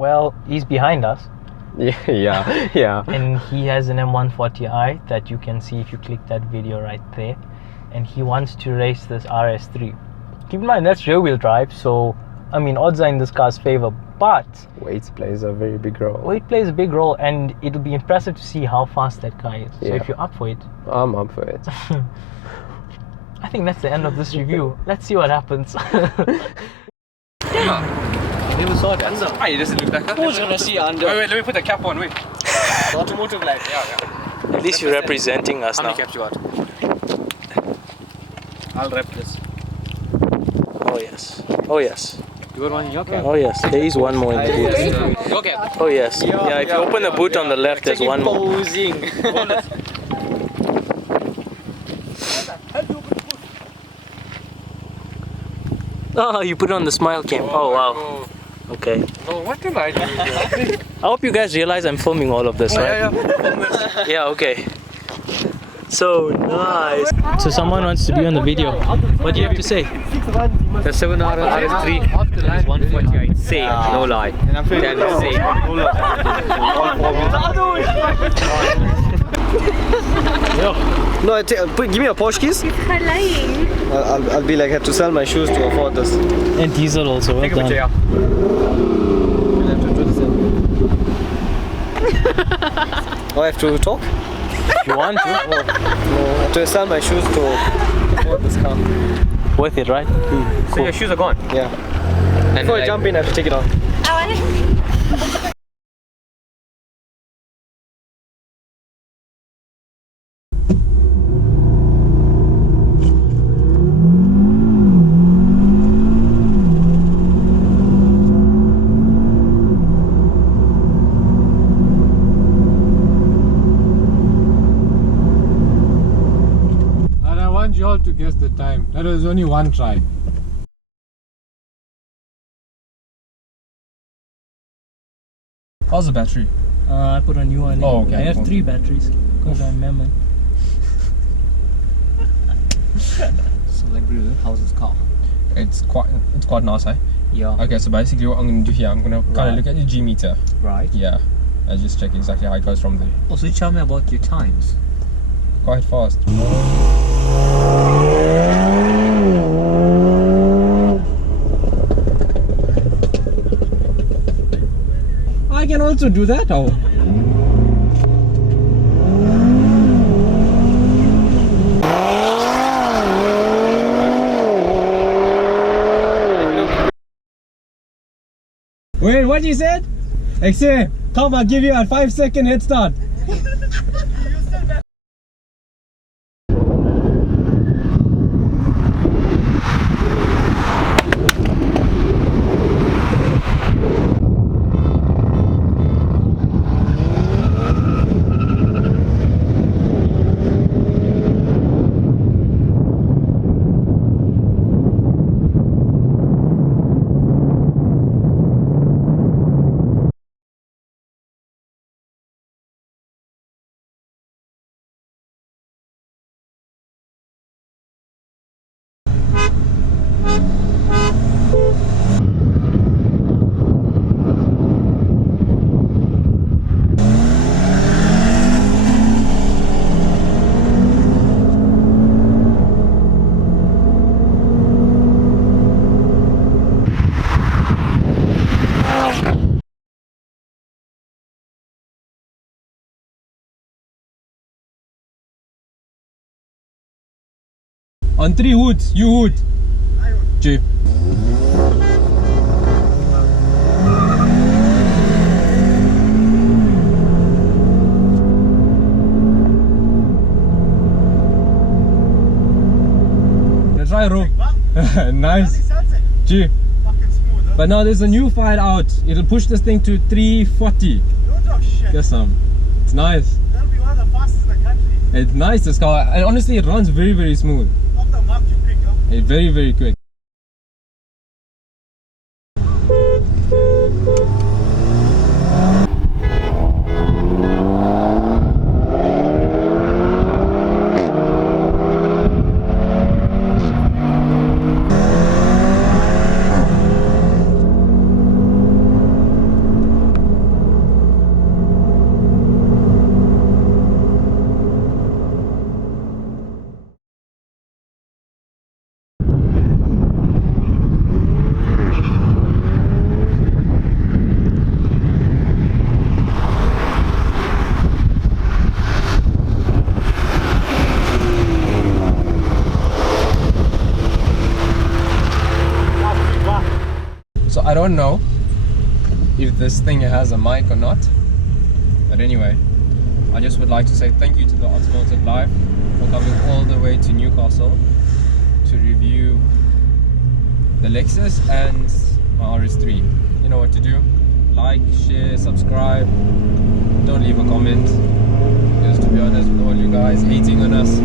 Well, he's behind us. Yeah. And he has an M140i that you can see if you click that video right there. And he wants to race this RS3. Keep in mind, that's rear wheel drive, so I mean, odds are in this car's favor, but weight plays a very big role. Weight plays a big role, and it'll be impressive to see how fast that car is. So if you're up for it, I'm up for it. I think that's the end of this review. Let's see what happens. Never saw that. Hey, does it look like that? Who's gonna see under? Wait, let me put the cap on, wait. The automotive light. Yeah. At least you're representing us How now. many caps you got? I'll rep this. Oh yes. Oh yes. You got one in your cap? Oh yes. There is one more in the boot. Your cap. Oh yes. Yeah, if you open the boot on the left, there's one more. Posing. Oh, you put it on the smile cam. Oh wow. Okay. Oh, what did I do? I hope you guys realize I'm filming all of this, right? Yeah, okay. So nice. So someone wants to be on the video. What do you have to say? The 7 RS3 is 140i. Say, no lie. That is say. No, give me your Porsche keys. It's quite lying. I'll be like, have to sell my shoes to afford this. And diesel also. Well done. I'll have to do this. Oh, I have to talk? If you want to. No, I have to sell my shoes to afford this car. Worth it, right? So your shoes are gone? Yeah. And Before I jump in, I have to take it off. And I want you all to guess the time. That was only one try. How's the battery? I put a new one in. Oh, okay. I have 3 batteries because I'm Memon. So like, how's this car? It's quite nice, eh? Yeah. Okay, so basically what I'm going to do here, I'm going to kind of look at your G meter. Right. Yeah. I just check exactly how it goes from there. Oh, so tell me about your times. Quite fast. I can also do that. Oh. Wait, what you said? XA, come, I'll give you a 5-second head start. On 3 hoods, you hood. G. Let's try rope. Nice. G. But now there's a new file out. It'll push this thing to 340. Guess some. It's nice. That'll be one of the fastest in the country. It's nice, this car. And honestly, it runs very, very smooth. Off the mark, you quick, huh? It's very, very quick. don't know if this thing has a mic or not, but anyway, I just would like to say thank you to the Automotive Live for coming all the way to Newcastle to review the Lexus and my RS3. You know what to do. Like, share, subscribe. Don't leave a comment. Just to be honest with all you guys hating on us,